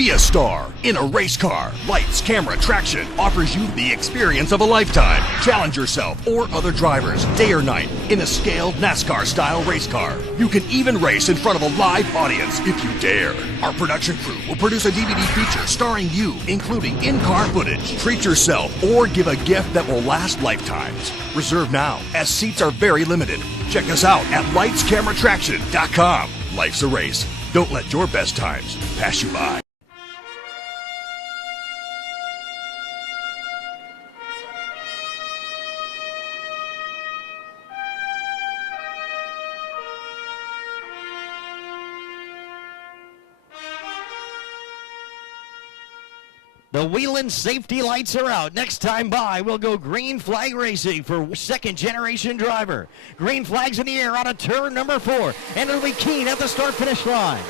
Be a star in a race car. Lights, Camera, Traction offers you the experience of a lifetime. Challenge yourself or other drivers, day or night, in a scaled NASCAR-style race car. You can even race in front of a live audience if you dare. Our production crew will produce a DVD feature starring you, including in-car footage. Treat yourself or give a gift that will last lifetimes. Reserve now, as seats are very limited. Check us out at lightscameratraction.com. Life's a race. Don't let your best times pass you by. The Wheeling safety lights are out. Next time by, we'll go green flag racing for second-generation driver. Green flag's in the air out of turn number 4, and it'll be Keene at the start-finish line.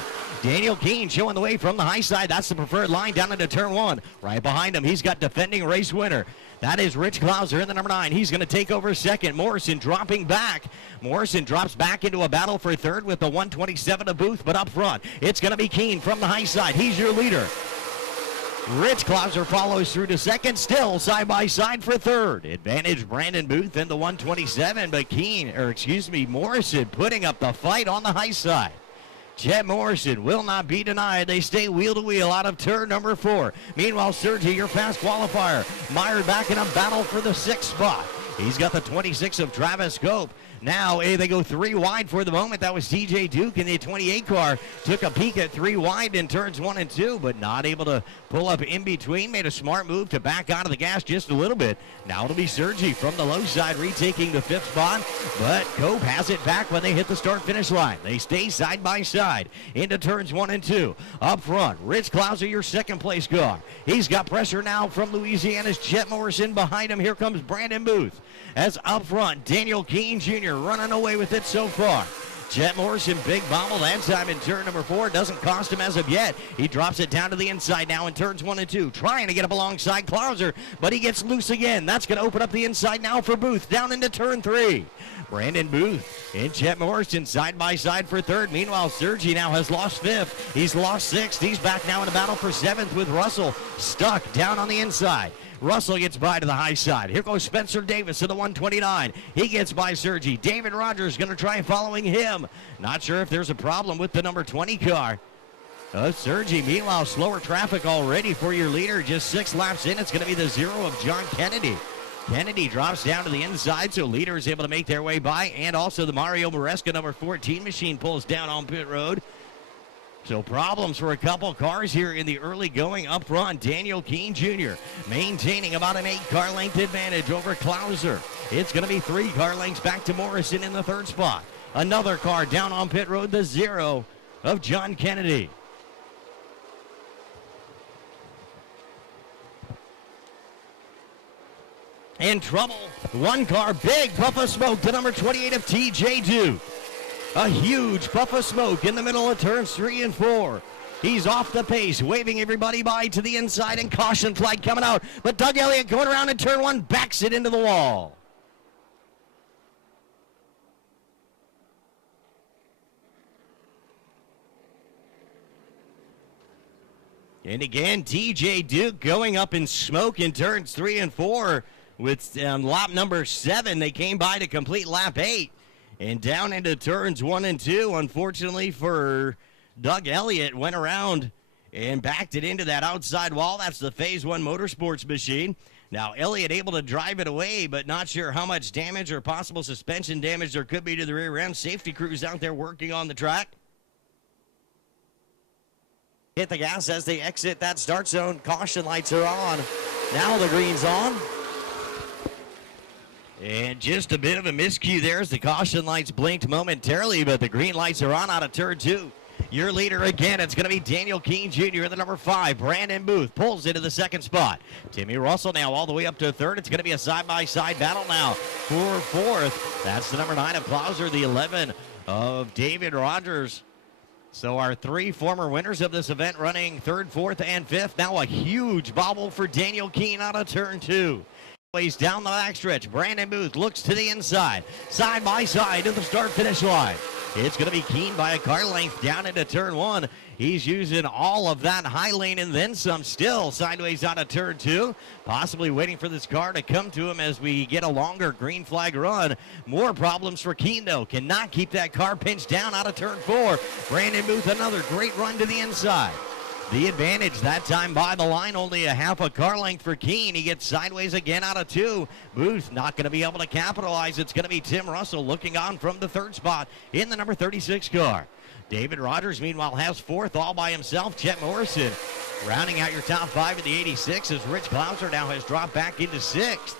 Daniel Keene showing the way from the high side. That's the preferred line down into turn 1. Right behind him, he's got defending race winner. That is Rich Klauser in the number 9. He's going to take over second. Morrison dropping back. Morrison drops back into a battle for third with the 127 of Booth, but up front, it's going to be Keene from the high side. He's your leader. Rich Klauser follows through to second, still side by side for third. Advantage Brandon Booth in the 127, but Morrison putting up the fight on the high side. Chet Morrison will not be denied. They stay wheel to wheel out of turn number 4. Meanwhile, Sergi, your fast qualifier, mired back in a battle for the 6th spot. He's got the 26 of Travis Cope. Now they go 3 wide for the moment. That was TJ Duke in the 28 car. Took a peek at 3 wide in turns 1 and 2, but not able to pull up in between. Made a smart move to back out of the gas just a little bit. Now it'll be Sergi from the low side retaking the 5th spot, but Cope has it back when they hit the start-finish line. They stay side by side into turns 1 and 2. Up front, Rich Klauser, your second place car. He's got pressure now from Louisiana's Chet Morrison. Behind him, here comes Brandon Booth. As up front, Daniel Keene Jr. running away with it so far. Chet Morrison, big bobble that time in turn number 4. Doesn't cost him as of yet. He drops it down to the inside now in turns 1 and 2. Trying to get up alongside Klauser, but he gets loose again. That's going to open up the inside now for Booth down into turn 3. Brandon Booth and Chet Morrison side by side for third. Meanwhile, Sergi now has lost 5th. He's lost 6th. He's back now in a battle for 7th with Russell stuck down on the inside. Russell gets by to the high side. Here goes Spencer Davis to the 129. He gets by Sergi. David Rogers going to try following him. Not sure if there's a problem with the number 20 car. Sergi, meanwhile, slower traffic already for your leader. Just 6 laps in. It's going to be the 0 of John Kennedy. Kennedy drops down to the inside, so leader is able to make their way by. And also the Mario Maresca number 14 machine pulls down on pit road. So problems for a couple cars here in the early going. Up front, Daniel Keene Jr. maintaining about an 8-car length advantage over Klauser. It's going to be 3 car lengths back to Morrison in the 3rd spot. Another car down on pit road, the 0 of John Kennedy. In trouble, 1 car, big puff of smoke to number 28 of TJ Duke. A huge puff of smoke in the middle of turns 3 and 4. He's off the pace, waving everybody by to the inside, and caution flag coming out. But Doug Elliott going around in turn 1, backs it into the wall. And again, TJ Duke going up in smoke in turns 3 and 4. With lap number 7, they came by to complete lap 8. And down into turns 1 and 2, unfortunately for Doug Elliott, went around and backed it into that outside wall. That's the Phase 1 Motorsports machine. Now, Elliott able to drive it away, but not sure how much damage or possible suspension damage there could be to the rear end. Safety crews out there working on the track. Hit the gas as they exit that start zone. Caution lights are on. Now the green's on. And just a bit of a miscue there as the caution lights blinked momentarily, but the green lights are on out of turn 2. Your leader again, it's going to be Daniel Keene Jr. in the number 5. Brandon Booth pulls into the 2nd spot. Timmy Russell now all the way up to 3rd. It's going to be a side-by-side battle now for 4th. That's the number 9 of Klauser, the 11 of David Rogers. So our 3 former winners of this event running 3rd, 4th, and 5th. Now a huge bobble for Daniel Keene out of turn 2. Ways down the backstretch. Brandon Booth looks to the inside. Side by side to the start-finish line. It's going to be Keene by a car length down into turn 1. He's using all of that high lane and then some, still sideways out of turn 2. Possibly waiting for this car to come to him as we get a longer green flag run. More problems for Keene, though. Cannot keep that car pinched down out of turn 4. Brandon Booth, another great run to the inside. The advantage that time by the line, only a half a car length for Keene. He gets sideways again out of 2. Booth not going to be able to capitalize. It's going to be Tim Russell looking on from the 3rd spot in the number 36 car. David Rogers, meanwhile, has 4th all by himself. Chet Morrison rounding out your top 5 of the 86 as Rich Klauser now has dropped back into 6th.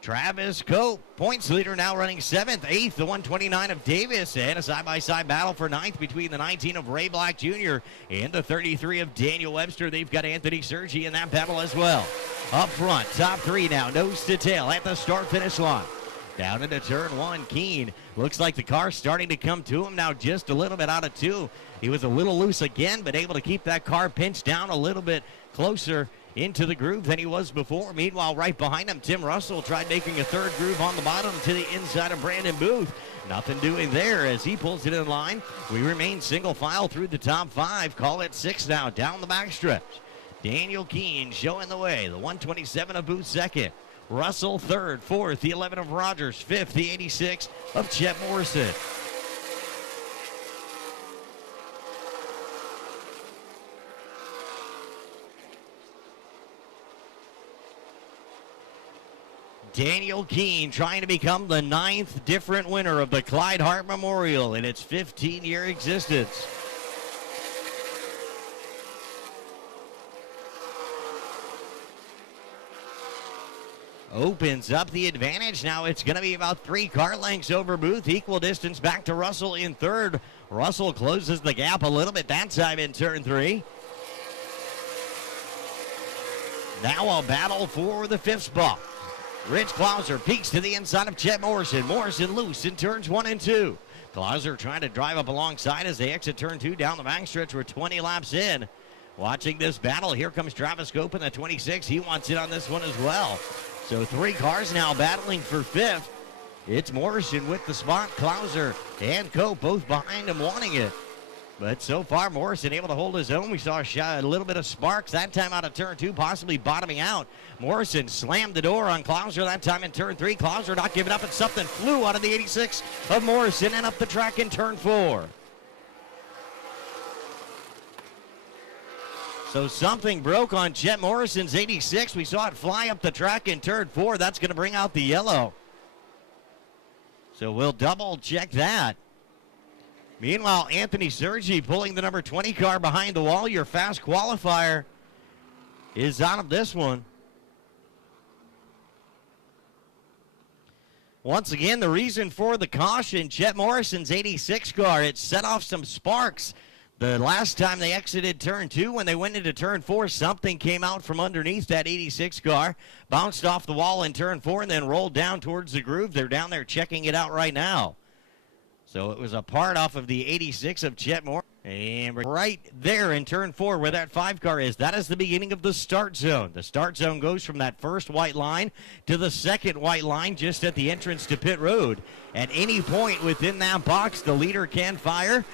Travis Cope, points leader, now running 7th. 8th, the 129 of Davis, and a side-by-side battle for 9th between the 19 of Ray Black Jr. and the 33 of Daniel Webster. They've got Anthony Sergi in that battle as well. Up front, top 3 now, nose to tail at the start-finish line. Down into turn 1, Keene. Looks like the car's starting to come to him now, just a little bit out of 2. He was a little loose again, but able to keep that car pinched down a little bit closer into the groove than he was before. Meanwhile, right behind him, Tim Russell tried making a 3rd groove on the bottom to the inside of Brandon Booth. Nothing doing there as he pulls it in line. We remain single file through the top 5. Call it 6 now down the backstretch. Daniel Keene showing the way. The 127 of Booth 2nd. Russell 3rd, 4th, the 11 of Rogers, 5th, the 86 of Chet Morrison. Daniel Keene trying to become the 9th different winner of the Clyde Hart Memorial in its 15-year existence. Opens up the advantage. Now it's going to be about 3 car lengths over Booth. Equal distance back to Russell in 3rd. Russell closes the gap a little bit that time in turn 3. Now a battle for the 5th spot. Rich Klauser peeks to the inside of Chet Morrison. Morrison loose in turns 1 and 2. Klauser trying to drive up alongside as they exit turn 2 down the backstretch. We're 20 laps in. Watching this battle, here comes Travis Cope in the 26. He wants in on this one as well. So 3 cars now battling for 5th. It's Morrison with the spot. Klauser and Cope both behind him wanting it. But so far, Morrison able to hold his own. We saw a little bit of sparks that time out of turn 2, possibly bottoming out. Morrison slammed the door on Klauser that time in turn 3. Klauser not giving up, and something flew out of the 86 of Morrison and up the track in turn 4. So something broke on Chet Morrison's 86. We saw it fly up the track in turn 4. That's going to bring out the yellow. So we'll double check that. Meanwhile, Anthony Sergi pulling the number 20 car behind the wall. Your fast qualifier is out of this one. Once again, the reason for the caution, Chet Morrison's 86 car, it set off some sparks. The last time they exited turn 2, when they went into turn 4, something came out from underneath that 86 car, bounced off the wall in turn 4, and then rolled down towards the groove. They're down there checking it out right now. So it was a part off of the 86 of Chet Moore. And right there in turn 4 where that 5 car is, that is the beginning of the start zone. The start zone goes from that first white line to the second white line just at the entrance to pit road. At any point within that box, the leader can fire.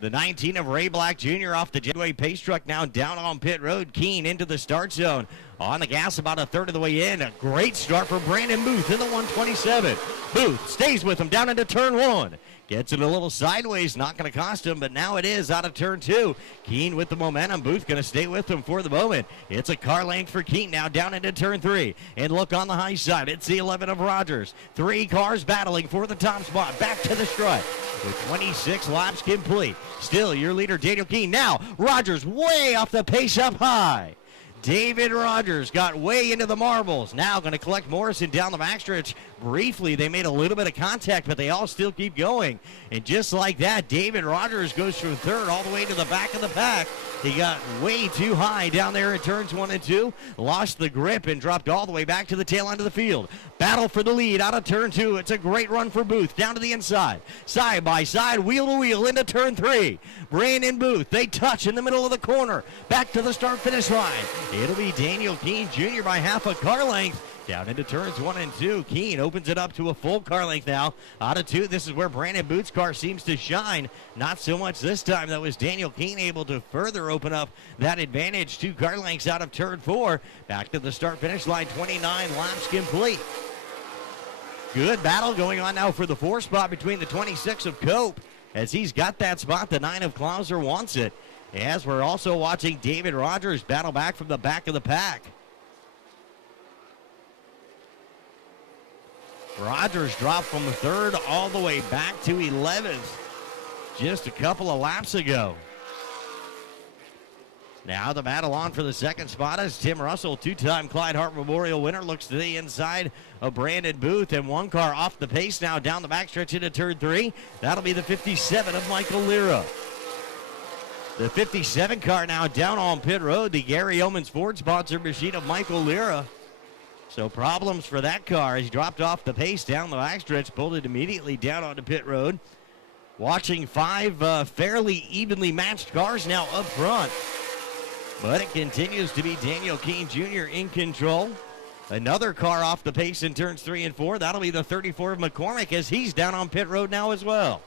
The 19 of Ray Black Jr. off the Speedway pace truck now down on pit road. Keene into the start zone. On the gas about a third of the way in. A great start for Brandon Booth in the 127. Booth stays with him down into turn 1. Gets it a little sideways, not going to cost him, but now it is out of turn 2. Keene with the momentum. Booth going to stay with him for the moment. It's a car length for Keene now down into turn 3. And look on the high side. It's the 11 of Rogers. 3 cars battling for the top spot. Back to the stripe with 26 laps complete. Still your leader, Daniel Keene. Now Rogers way off the pace up high. David Rogers got way into the marbles. Now going to collect Morrison down the backstretch. Briefly, they made a little bit of contact, but they all still keep going. And just like that, David Rogers goes from 3rd all the way to the back of the pack. He got way too high down there in turns 1 and 2. Lost the grip and dropped all the way back to the tail end of the field. Battle for the lead out of turn 2. It's a great run for Booth down to the inside. Side by side, wheel to wheel into turn 3. Brandon Booth, they touch in the middle of the corner. Back to the start-finish line. It'll be Daniel Keene Jr. by half a car length. Down into turns 1 and 2. Keene opens it up to a full car length now. Out of 2, this is where Brandon Booth's car seems to shine. Not so much this time, though, as Daniel Keene able to further open up that advantage. 2 car lengths out of turn 4. Back to the start-finish line, 29 laps complete. Good battle going on now for the 4 spot between the 26 of Cope. As he's got that spot, the 9 of Klauser wants it. As we're also watching David Rogers battle back from the back of the pack. Rogers dropped from 3rd all the way back to 11th just a couple of laps ago. Now the battle on for the 2nd spot as Tim Russell, 2-time Clyde Hart Memorial winner, looks to the inside of Brandon Booth, and 1 car off the pace now down the backstretch into turn 3. That'll be the 57 of Michael Lira. The 57 car now down on pit road, the Gary Omens Ford sponsored machine of Michael Lira. So problems for that car as he dropped off the pace down the backstretch, pulled it immediately down onto pit road. Watching 5 fairly evenly matched cars now up front. But it continues to be Daniel Keene Jr. in control. Another car off the pace in turns 3 and 4. That'll be the 34 of McCormick as he's down on pit road now as well.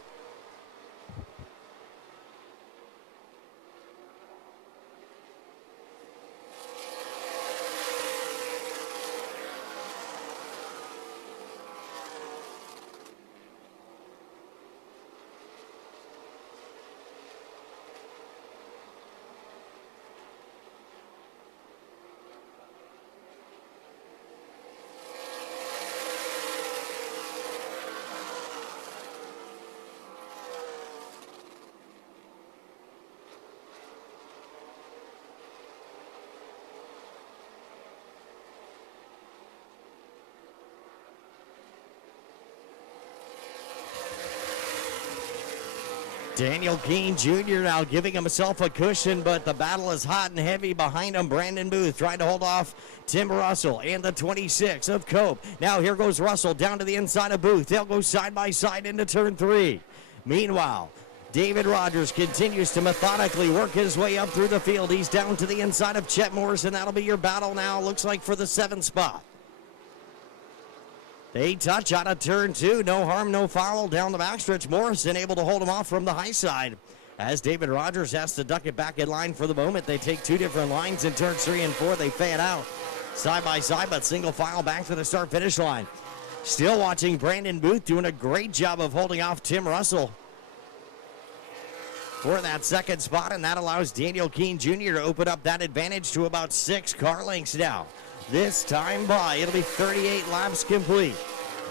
Daniel Keene Jr. now giving himself a cushion, but the battle is hot and heavy behind him. Brandon Booth trying to hold off Tim Russell and the 26 of Cope. Now here goes Russell down to the inside of Booth. They'll go side by side into turn 3. Meanwhile, David Rogers continues to methodically work his way up through the field. He's down to the inside of Chet Morrison. That'll be your battle now, looks like, for the 7th spot. They touch out of turn 2. No harm, no foul down the backstretch. Morrison able to hold him off from the high side. As David Rogers has to duck it back in line for the moment. They take 2 different lines in turns 3 and 4. They fan out side by side, but single file back to the start-finish line. Still watching Brandon Booth doing a great job of holding off Tim Russell for that 2nd spot, and that allows Daniel Keene Jr. to open up that advantage to about 6 car lengths now. This time by, it'll be 38 laps complete.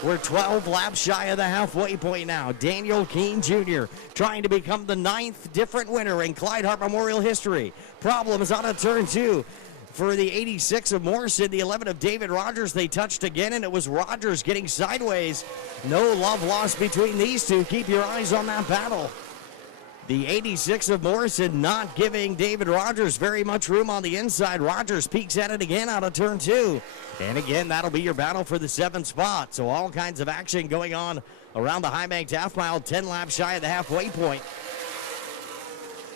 We're 12 laps shy of the halfway point now. Daniel Keene Jr. trying to become the 9th different winner in Clyde Hart Memorial history. Problems out of turn 2 for the 86 of Morrison, the 11 of David Rogers. They touched again, and it was Rogers getting sideways. No love lost between these two. Keep your eyes on that battle. The 86 of Morrison not giving David Rogers very much room on the inside. Rogers peeks at it again out of turn 2. And again, that'll be your battle for the 7th spot. So all kinds of action going on around the high-banked half mile, 10 laps shy of the halfway point.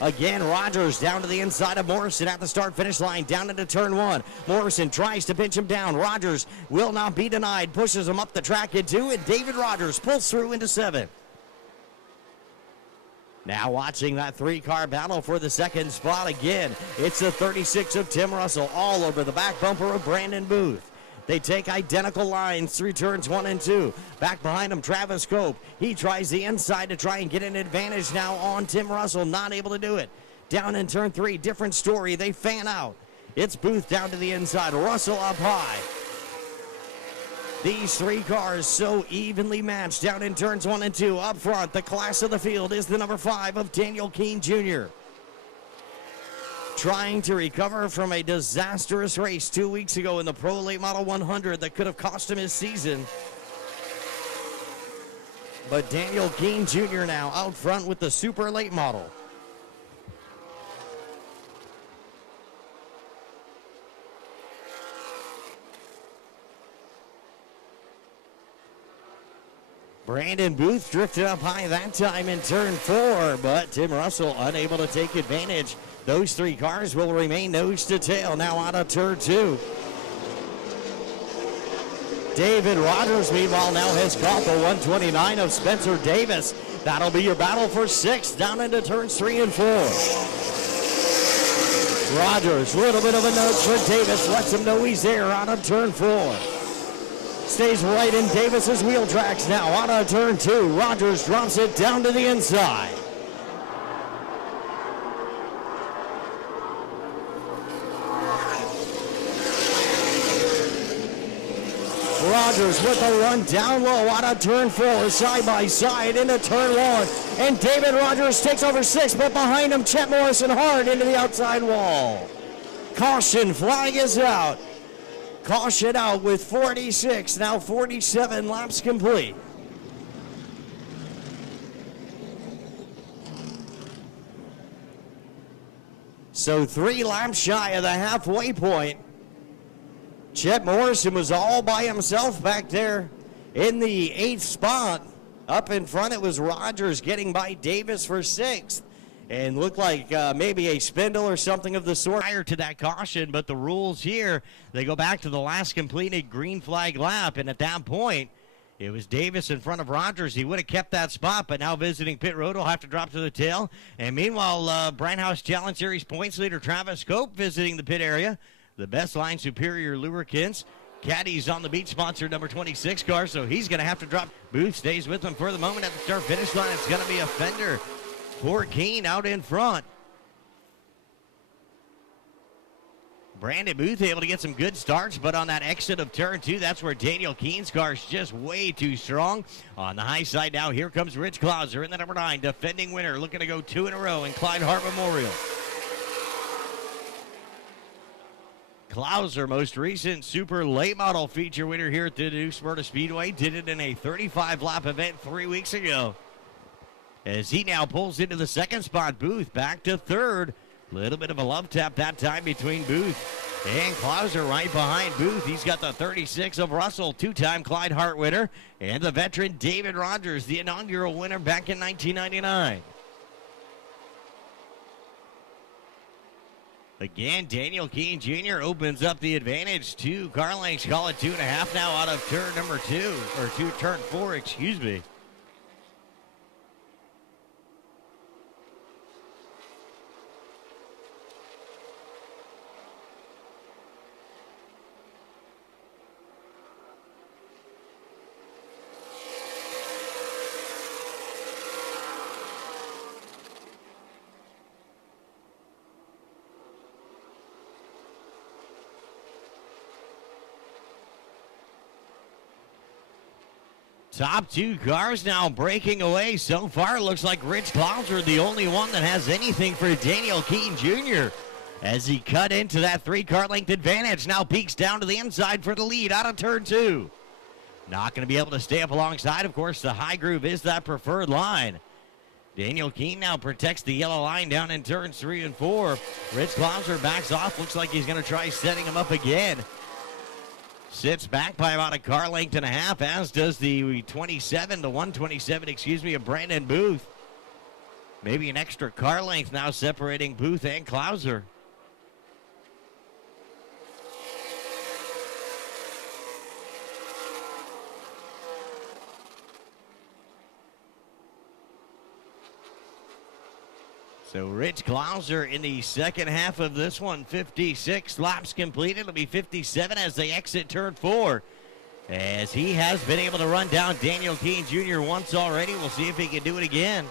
Again, Rogers down to the inside of Morrison at the start-finish line, down into turn 1. Morrison tries to pinch him down. Rogers will not be denied, pushes him up the track in 2, and David Rogers pulls through into 7th. Now watching that 3-car battle for the 2nd spot again. It's the 36 of Tim Russell all over the back bumper of Brandon Booth. They take identical lines through turns 1 and 2. Back behind him, Travis Cope. He tries the inside to try and get an advantage now on Tim Russell. Not able to do it. Down in turn 3, different story. They fan out. It's Booth down to the inside. Russell up high. These 3 cars so evenly matched down in turns 1 and 2. Up front, the class of the field is the number 5 of Daniel Keene Jr. Trying to recover from a disastrous race 2 weeks ago in the Pro Late Model 100 that could have cost him his season. But Daniel Keene Jr. now out front with the Super Late Model. Brandon Booth drifted up high that time in turn 4, but Tim Russell unable to take advantage. Those 3 cars will remain nose to tail now out of turn 2. David Rogers, meanwhile, now has caught the 129 of Spencer Davis. That'll be your battle for 6th down into turns 3 and 4. Rogers, a little bit of a nudge for Davis, lets him know he's there out of turn 4. Stays right in Davis's wheel tracks now out of turn 2. Rogers drops it down to the inside. Rogers with a run down low out of turn 4, side by side into turn 1. And David Rogers takes over 6, but behind him, Chet Morrison hard into the outside wall. Caution, flag is out. Caution out with 46, now 47 laps complete. So 3 laps shy of the halfway point. Chet Morrison was all by himself back there in the 8th spot. Up in front, it was Rogers getting by Davis for 6th. And looked like maybe a spindle or something of the sort prior to that caution. But the rules here, they go back to the last completed green flag lap. And at that point, it was Davis in front of Rogers. He would have kept that spot, but now visiting pit road will have to drop to the tail. And meanwhile, Brandhouse Challenge Series points leader Travis Cope visiting the pit area. The Best Line Superior Lubricants. Caddy's on the beat, sponsor number 26 car, so he's going to have to drop. Booth stays with him for the moment at the start finish line. It's going to be a fender for Keene out in front. Brandon Booth able to get some good starts, but on that exit of turn 2, that's where Daniel Keene's car is just way too strong. On the high side now, here comes Rich Clauser in the number 9, defending winner, looking to go 2 in a row in Clyde Hart Memorial. Clauser, most recent super late model feature winner here at the new Smyrna Speedway, did it in a 35-lap event 3 weeks ago. As he now pulls into the 2nd spot, Booth back to 3rd. Little bit of a love tap that time between Booth and Clauser right behind Booth. He's got the 36 of Russell, 2-time Clyde Hart winner, and the veteran David Rogers, the inaugural winner back in 1999. Again, Daniel Keene Jr. opens up the advantage. 2 car lengths, call it 2.5 now out of turn number 2, or turn 4, excuse me. Top 2 cars now breaking away. So far, it looks like Rich Clauser, the only one that has anything for Daniel Keene Jr. as he cut into that 3-car length advantage. Now peeks down to the inside for the lead out of turn 2. Not going to be able to stay up alongside. Of course, the high groove is that preferred line. Daniel Keene now protects the yellow line down in turns 3 and 4. Rich Clauser backs off. Looks like he's going to try setting him up again. Sits back by about a car length and a half, as does the 127, excuse me, of Brandon Booth. Maybe an extra car length now separating Booth and Clauser. So Rich Clauser in the second half of this one, 56 laps completed. It'll be 57 as they exit turn 4. As he has been able to run down Daniel Keene Jr. once already. We'll see if he can do it again.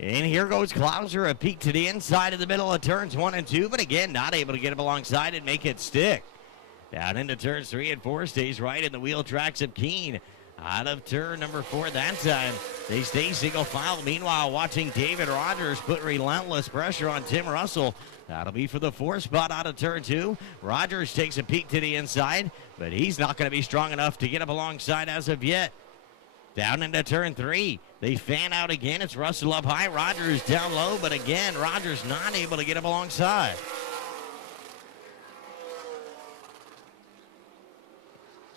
And here goes Clauser, a peek to the inside of the middle of turns 1 and 2, but again, not able to get him alongside and make it stick. Down into turns 3 and 4, stays right in the wheel tracks of Keene. Out of turn number 4 that time, they stay single file. Meanwhile, watching David Rogers put relentless pressure on Tim Russell. That'll be for the 4th spot out of turn 2. Rogers takes a peek to the inside, but he's not going to be strong enough to get up alongside as of yet. Down into turn 3. They fan out again. It's Russell up high. Rogers down low, but again, Rogers not able to get up alongside.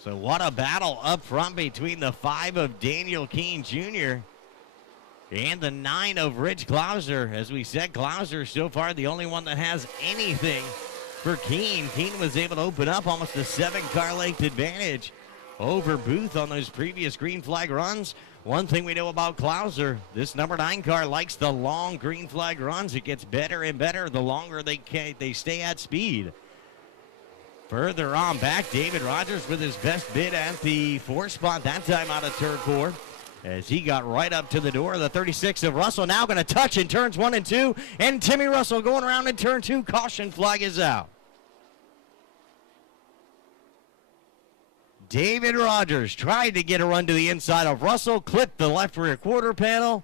So what a battle up front between the 5 of Daniel Keene Jr. and the 9 of Rich Clauser. As we said, Clauser so far the only one that has anything for Keene. Keene was able to open up almost a 7-car length advantage over Booth on those previous green flag runs. One thing we know about Clauser, this number 9 car likes the long green flag runs. It gets better and better the longer they stay at speed. Further on back, David Rogers with his best bid at the 4 spot, that time out of turn 4, as he got right up to the door. The 36 of Russell now going to touch in turns 1 and 2, and Timmy Russell going around in turn 2. Caution flag is out. David Rogers tried to get a run to the inside of Russell, clipped the left rear quarter panel,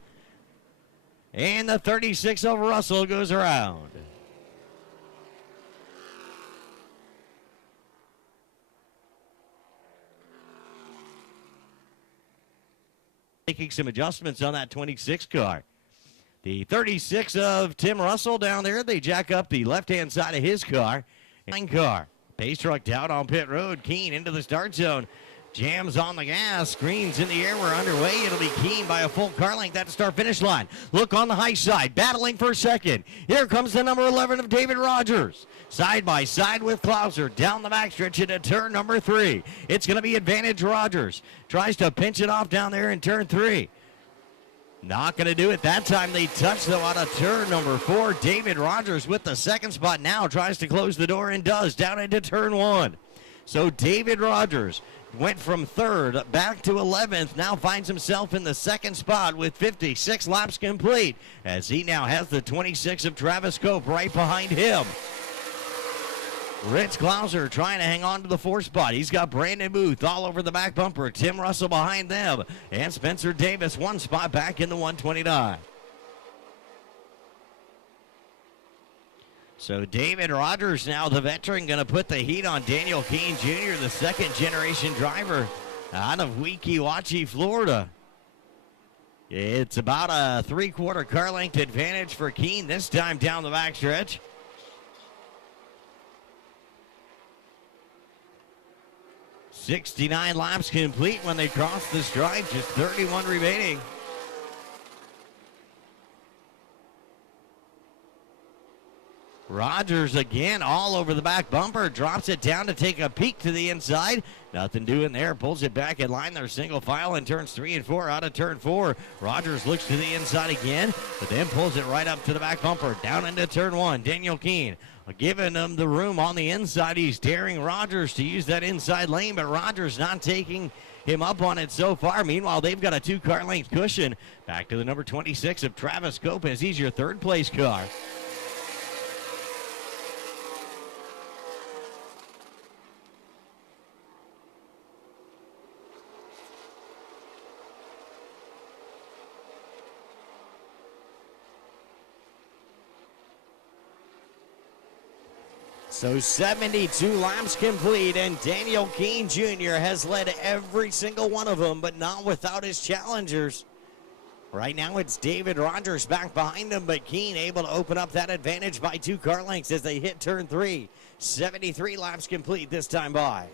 and the 36 of Russell goes around. Making some adjustments on that 26 car. The 36 of Tim Russell down there, they jack up the left-hand side of his car. 9 car. Pace truck down on pit road. Keene into the start zone. Jams on the gas. Screens in the air. We're underway. It'll be Keene by a full car length at the start-finish line. Look on the high side. Battling for second. Here comes the number 11 of David Rogers. Side by side with Clauser. Down the backstretch into turn number 3. It's going to be advantage Rogers. Tries to pinch it off down there in turn 3. Not going to do it that time. They touch, though, out of turn number 4. David Rogers with the second spot now tries to close the door and does down into turn 1. So David Rogers went from 3rd back to 11th. Now finds himself in the second spot with 56 laps complete, as he now has the 26 of Travis Cope right behind him. Rich Clauser trying to hang on to the 4th spot. He's got Brandon Booth all over the back bumper. Tim Russell behind them. And Spencer Davis 1 spot back in the 129. So David Rogers now, the veteran, going to put the heat on Daniel Keene Jr., the 2nd-generation driver out of Weeki Wachee, Florida. It's about a 3/4 car length advantage for Keene this time down the backstretch. 69 laps complete when they cross the stripe, just 31 remaining. Rogers again all over the back bumper, drops it down to take a peek to the inside. Nothing doing there, pulls it back in line. They're single file in turns 3 and 4 out of turn 4. Rogers looks to the inside again, but then pulls it right up to the back bumper, down into turn 1. Daniel Keene giving him the room on the inside. He's daring Rogers to use that inside lane, but Rogers not taking him up on it so far. Meanwhile, they've got a 2-car length cushion. Back to the number 26 of Travis Cope, as he's your 3rd place car. So 72 laps complete, and Daniel Keene Jr. has led every single one of them, but not without his challengers. Right now it's David Rogers back behind him, but Keene able to open up that advantage by 2 car lengths as they hit turn 3. 73 laps complete this time by.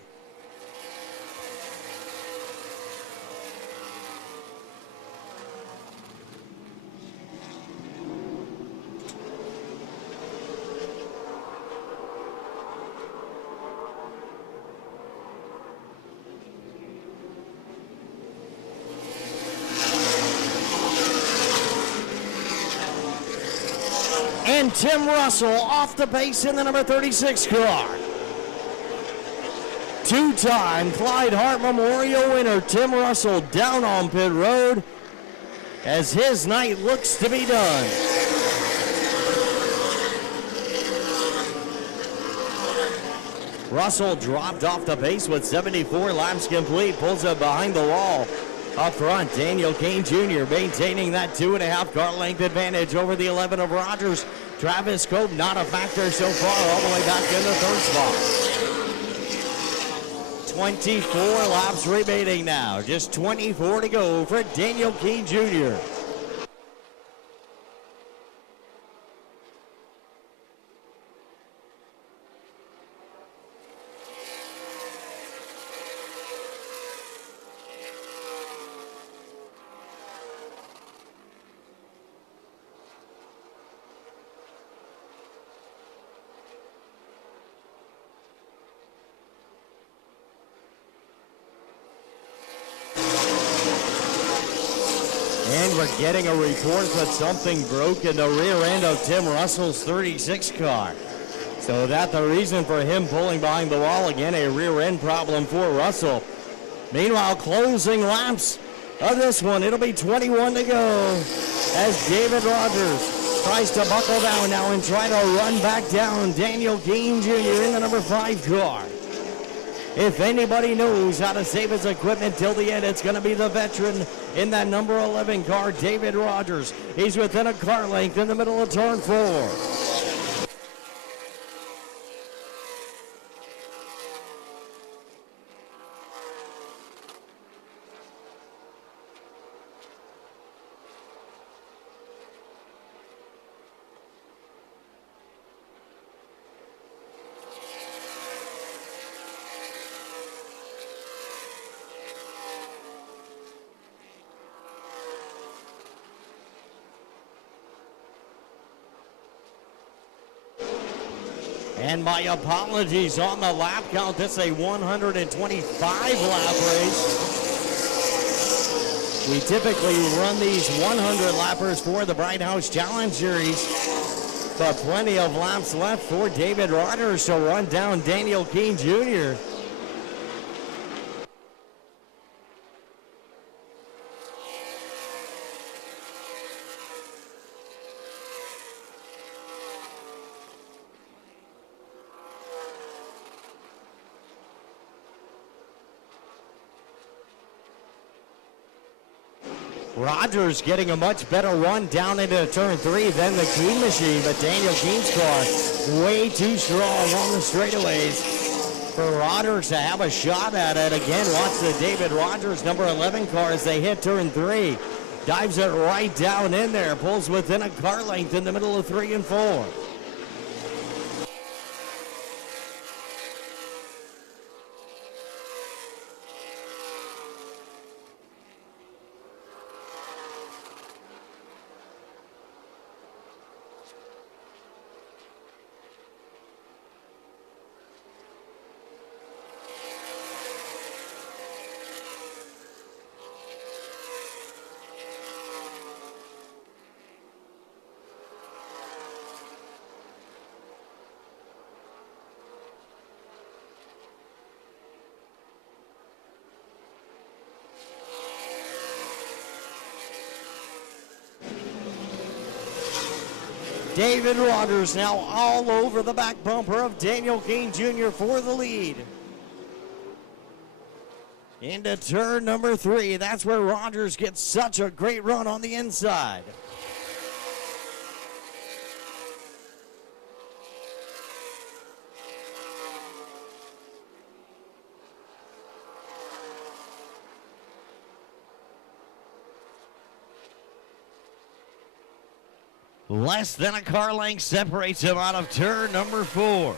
And Tim Russell off the base in the number 36 car. 2-time Clyde Hart Memorial winner Tim Russell down on pit road as his night looks to be done. Russell dropped off the base with 74 laps complete, pulls up behind the wall. Up front, Daniel Keene Jr. maintaining that 2.5 car length advantage over the 11 of Rogers. Travis Cope not a factor so far, all the way back in the 3rd spot. 24 laps remaining now, just 24 to go for Daniel Keene Jr. And we're getting a report that something broke in the rear end of Tim Russell's 36 car. So that's the reason for him pulling behind the wall. Again, a rear end problem for Russell. Meanwhile, closing laps of this one. It'll be 21 to go as David Rogers tries to buckle down now and try to run back down Daniel Keene Jr. in the number 5 car. If anybody knows how to save his equipment till the end, it's going to be the veteran in that number 11 car, David Rogers. He's within a car length in the middle of turn 4. And my apologies on the lap count. This is a 125 lap race. We typically run these 100 lappers for the Bright House Challenge Series, but plenty of laps left for David Rogers to run down Daniel Keene Jr. Rogers getting a much better run down into turn 3 than the Keene machine, but Daniel Keene's car way too strong on the straightaways for Rogers to have a shot at it. Again, watch the David Rogers number 11 car as they hit turn 3. Dives it right down in there, pulls within a car length in the middle of 3 and 4. David Rogers now all over the back bumper of Daniel Keene Jr. for the lead. Into turn number 3. That's where Rogers gets such a great run on the inside. Less than a car length separates him out of turn number 4.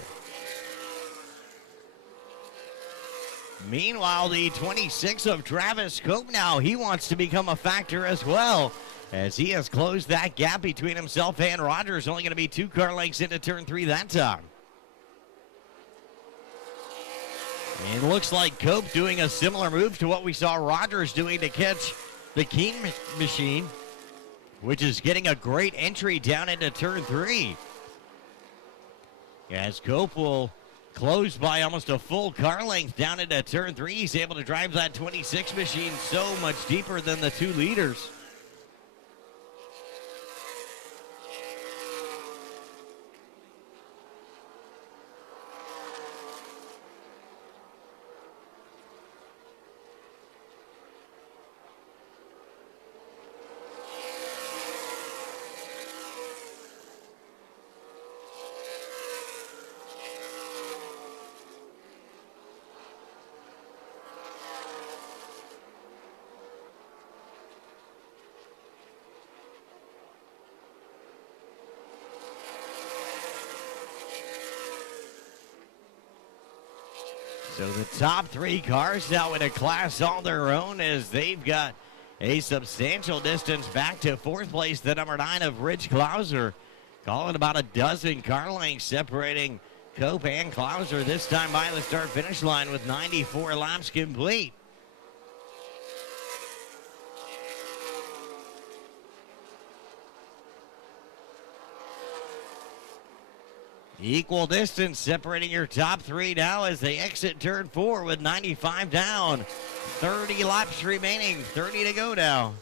Meanwhile, the 26 of Travis Cope now, he wants to become a factor as well, as he has closed that gap between himself and Rogers. Only going to be 2 car lengths into turn 3 that time. And it looks like Cope doing a similar move to what we saw Rogers doing to catch the Keene machine, which is getting a great entry down into turn 3. As Cope will close by almost a full car length down into turn 3. He's able to drive that 26 machine so much deeper than the 2 leaders. So the top 3 cars now in a class all their own, as they've got a substantial distance back to 4th place, the number 9 of Rich Clauser. Calling about a dozen car lengths separating Cope and Clauser this time by the start-finish line with 94 laps complete. Equal distance separating your top three now as they exit turn 4 with 95 down. 30 laps remaining, 30 to go now.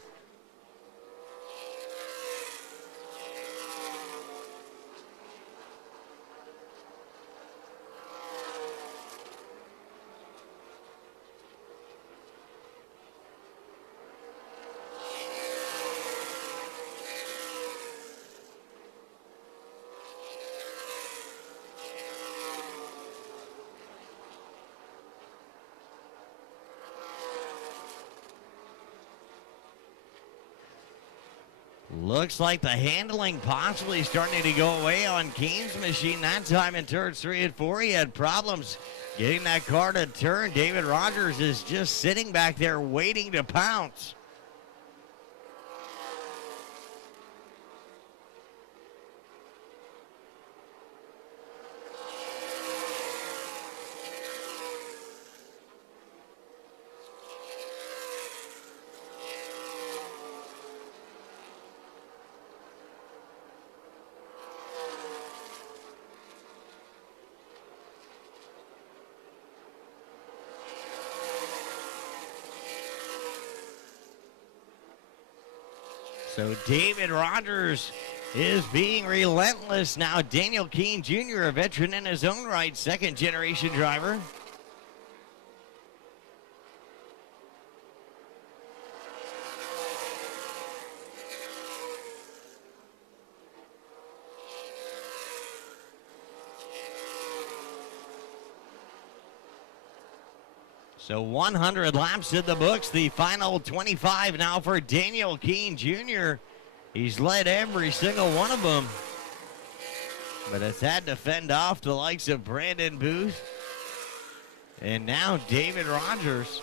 Looks like the handling possibly starting to go away on Keene's machine. That time in turns 3 and 4, he had problems getting that car to turn. David Rogers is just sitting back there waiting to pounce. So David Rogers is being relentless now. Daniel Keene Jr., a veteran in his own right, second generation driver. So 100 laps in the books. The final 25 now for Daniel Keene Jr. He's led every single one of them, but has had to fend off the likes of Brandon Booth and now David Rogers.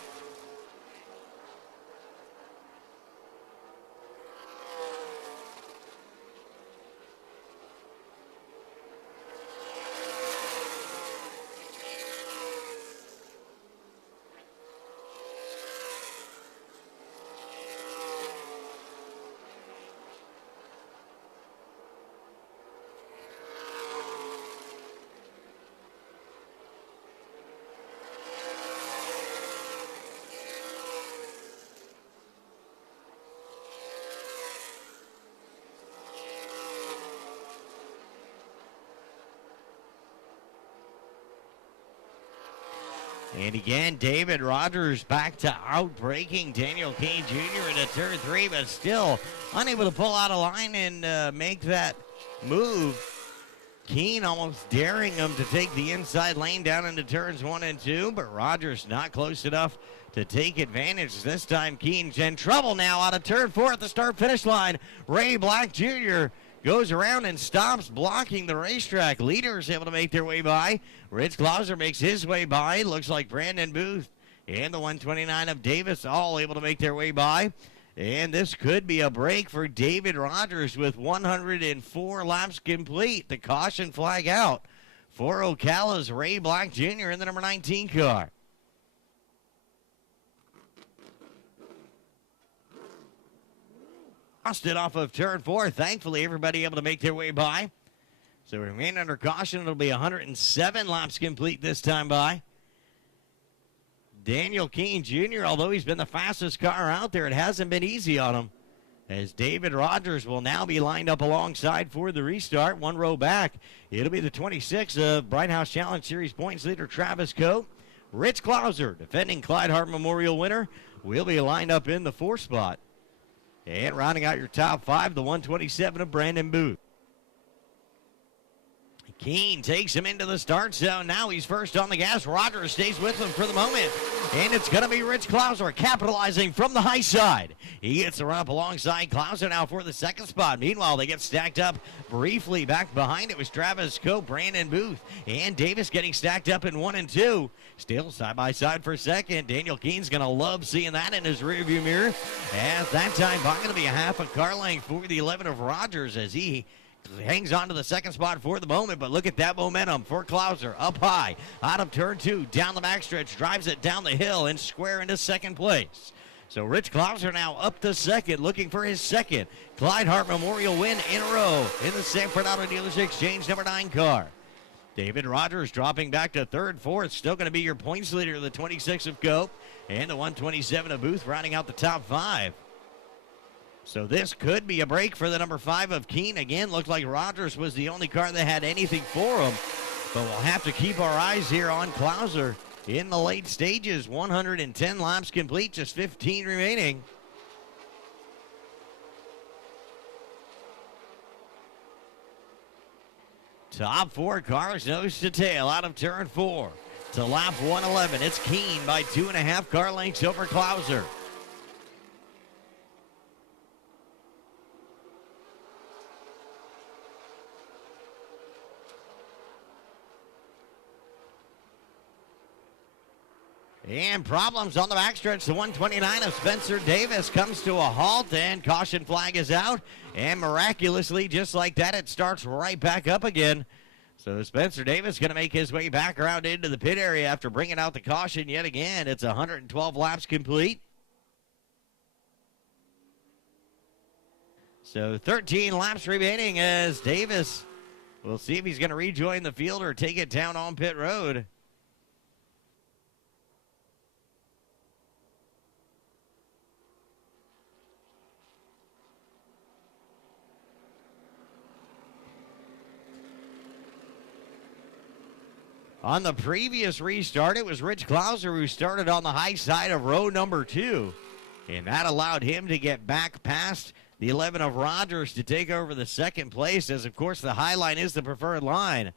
And again, David Rogers back to outbraking Daniel Keene Jr. into turn 3, but still unable to pull out a line and make that move. Keene almost daring him to take the inside lane down into turns 1 and 2, but Rogers not close enough to take advantage. This time Keene's in trouble now out of turn 4 at the start-finish line. Ray Black Jr. goes around and stops, blocking the racetrack. Leaders able to make their way by. Rich Clauser makes his way by. Looks like Brandon Booth and the 129 of Davis all able to make their way by. And this could be a break for David Rogers with 104 laps complete. The caution flag out for Ocala's Ray Black Jr. in the number 19 car. Lost it off of turn 4. Thankfully, everybody able to make their way by. So remain under caution. It'll be 107 laps complete this time by. Daniel Keene Jr., although he's been the fastest car out there, it hasn't been easy on him, as David Rogers will now be lined up alongside for the restart. One row back, it'll be the 26 of Bright House Challenge Series points leader Travis Coe. Rich Clauser, defending Clyde Hart Memorial winner, will be lined up in the 4th spot. And rounding out your top 5, the 127 of Brandon Booth. Keene takes him into the start zone. Now he's first on the gas. Rogers stays with him for the moment. And it's going to be Rich Clauser capitalizing from the high side. He gets the run up alongside Clauser now for the 2nd spot. Meanwhile, they get stacked up briefly. Back behind it was Travis Coe, Brandon Booth, and Davis getting stacked up in 1 and 2. Still side by side for 2nd. Daniel Keene's going to love seeing that in his rearview mirror. At that time, going to be a half a car length for the 11 of Rogers as he hangs on to the 2nd spot for the moment, but look at that momentum for Clauser. Up high, out of turn 2, down the backstretch, drives it down the hill and square into 2nd place. So Rich Clauser now up to 2nd, looking for his 2nd Clyde Hart Memorial win in a row in the Sanford Auto Dealers Exchange number 9 car. David Rogers dropping back to third, fourth. Still going to be your points leader, the 26 of Cope, and the 127 of Booth rounding out the top 5. So this could be a break for the number 5 of Keene. Again, looked like Rogers was the only car that had anything for him. But we'll have to keep our eyes here on Klauser in the late stages. 110 laps complete, just 15 remaining. Top 4 cars nose to tail out of turn 4 to lap 111. It's Keene by 2.5 car lengths over Klauser. And problems on the backstretch. The 129 of Spencer Davis comes to a halt, and caution flag is out. And miraculously, just like that, it starts right back up again. So Spencer Davis going to make his way back around into the pit area after bringing out the caution yet again. It's 112 laps complete. So 13 laps remaining as Davis, we'll see if he's going to rejoin the field or take it down on pit road. On the previous restart, it was Rich Klauser who started on the high side of row number 2. And that allowed him to get back past the 11 of Rogers to take over the second place, as of course the high line is the preferred line.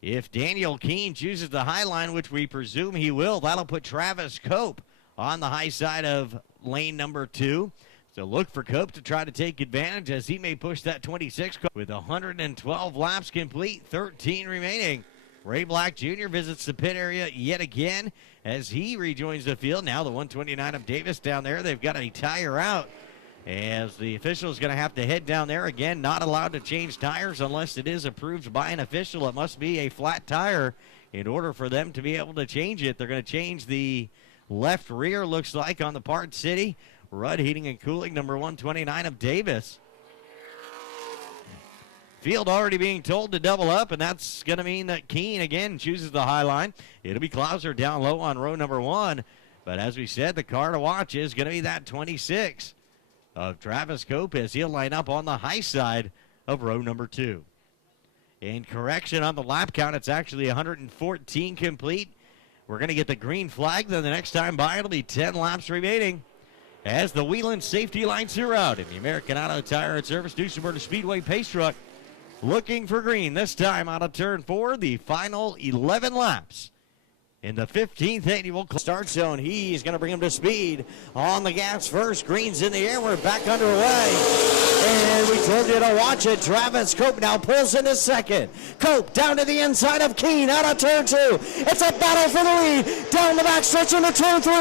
If Daniel Keene chooses the high line, which we presume he will, that'll put Travis Cope on the high side of lane number 2. So look for Cope to try to take advantage as he may push that 26 with 112 laps complete, 13 remaining. Ray Black Jr. visits the pit area yet again as he rejoins the field. Now the 129 of Davis down there. They've got a tire out as the official is going to have to head down there again. Not allowed to change tires unless it is approved by an official. It must be a flat tire in order for them to be able to change it. They're going to change the left rear, looks like, on the Part City. Rudd Heating and Cooling, number 129 of Davis. Field already being told to double up, and that's going to mean that Keene again chooses the high line. It'll be Klauser down low on row number 1. But as we said, the car to watch is going to be that 26 of Travis Cope as he'll line up on the high side of row number 2. In correction on the lap count, it's actually 114 complete. We're going to get the green flag. Then the next time by, it'll be 10 laps remaining as the Wheeling safety lights are out in the American Auto Tire and Service new Smyrna Speedway pace truck. Looking for green this time out of turn 4, the final 11 laps in the 15th annual start zone. He's going to bring him to speed on the gas first. Green's in the air. We're back underway. And we told you to watch it. Travis Cope now pulls into second. Cope down to the inside of Keene out of turn 2. It's a battle for the lead. Down the back stretch into turn 3.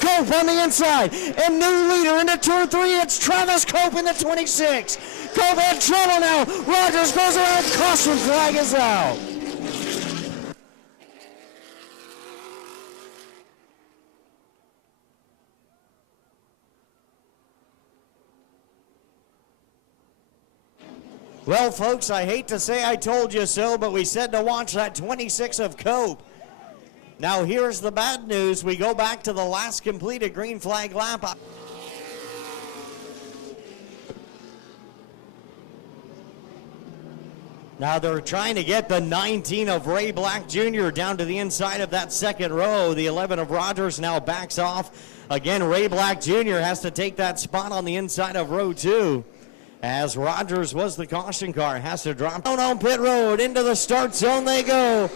Cope on the inside. And new leader into turn 3. It's Travis Cope in the 26. Cope had trouble now. Rogers goes around. Caution flag is out. Well, folks, I hate to say I told you so, but we said to watch that 26 of Cope. Now, here's the bad news. We go back to the last completed green flag lap. Now, they're trying to get the 19 of Ray Black Jr. down to the inside of that second row. The 11 of Rogers now backs off. Again, Ray Black Jr. has to take that spot on the inside of row 2. As Rogers was the caution car, has to drop down on pit road. Into the start zone they go.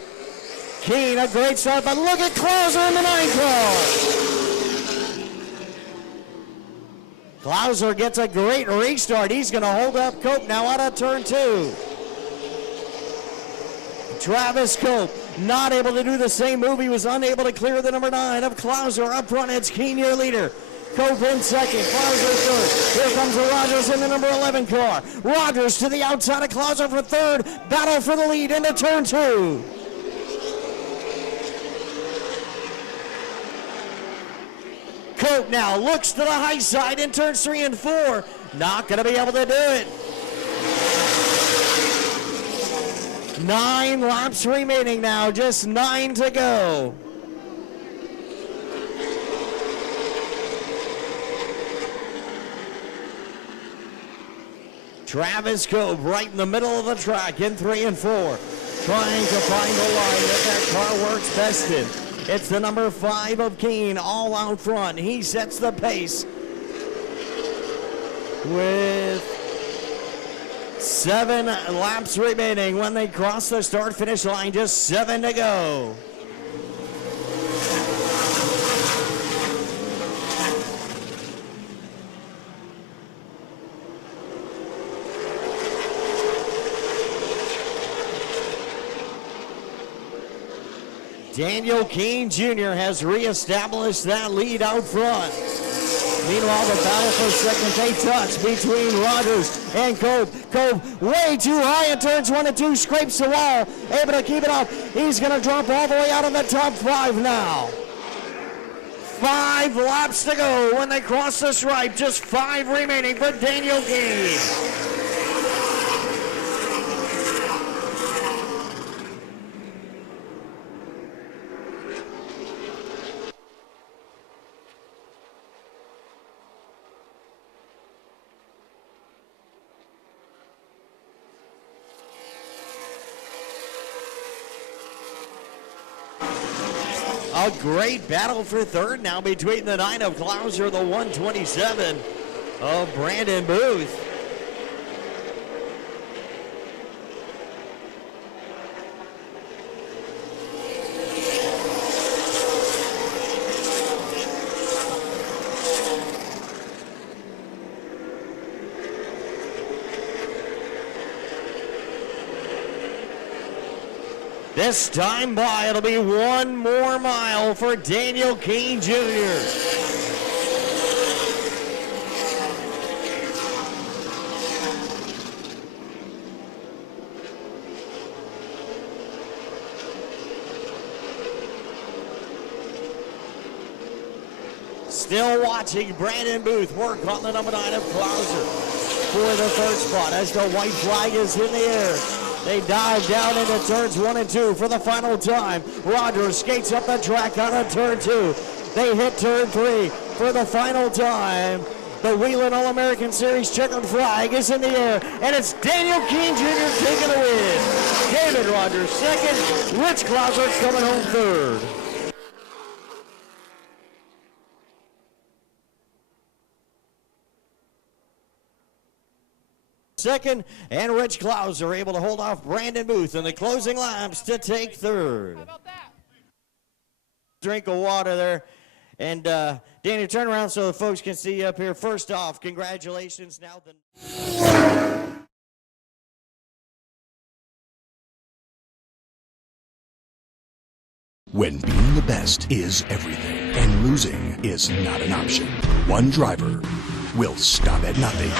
Keene, a great start, but look at Klauser in the 9 car. Klauser gets a great restart. He's going to hold up Cope now out of turn 2. Travis Cope not able to do the same move. He was unable to clear the number 9 of Klauser. Up front, it's Keene, your leader. Cope in second, Klauser third. Here comes the Rogers in the number 11 car. Rogers to the outside of Klauser for third. Battle for the lead into turn 2. Cope now looks to the high side in turns 3 and 4. Not going to be able to do it. 9 laps remaining now, just 9 to go. Travis Cope right in the middle of the track in 3 and 4, trying to find a line that car works best in. It's the number 5 of Keene all out front. He sets the pace with 7 laps remaining when they cross the start-finish line, just 7 to go. Daniel Keene Jr. has reestablished that lead out front. Meanwhile, the battle for second they touch between Rogers and Cope. Cope way too high in turns 1 and 2, scrapes the wall, able to keep it up. He's going to drop all the way out of the top 5 now. 5 laps to go when they cross the stripe. Just 5 remaining for Daniel Keene. A great battle for third now between the 9 of Klauser, the 127 of Brandon Booth. This time by, it'll be 1 more mile for Daniel Keene Jr. Still watching Brandon Booth work on the number 9 of Klauser for the third spot as the white flag is in the air. They dive down into turns 1 and 2 for the final time. Rogers skates up the track out of turn 2. They hit turn 3 for the final time. The Wheeling All-American Series checkered flag is in the air, and it's Daniel Keene Jr. taking the win. David Rogers second, Rich Klauser coming home third. Second, and Rich Klauser able to hold off Brandon Booth in the closing laps to take third. How about that? Drink of water there. And Danny, turn around so the folks can see you up here. First off, congratulations. Now When being the best is everything and losing is not an option, one driver will stop at nothing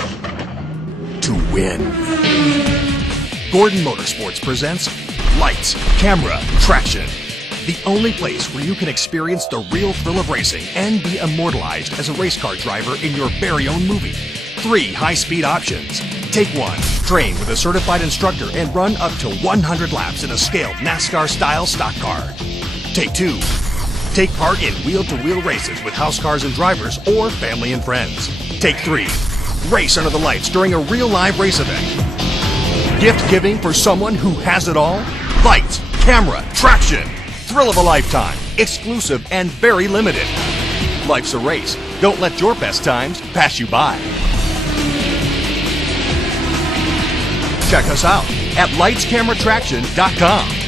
to win. Gordon Motorsports presents Lights, Camera, Traction. The only place where you can experience the real thrill of racing and be immortalized as a race car driver in your very own movie. 3 high-speed options. Take 1, train with a certified instructor and run up to 100 laps in a scaled NASCAR-style stock car. Take 2, take part in wheel-to-wheel races with house cars and drivers or family and friends. Take 3, race under the lights during a real live race event. Gift giving for someone who has it all? Lights, camera, traction. Thrill of a lifetime, exclusive and very limited. Life's a race. Don't let your best times pass you by. Check us out at lightscameratraction.com.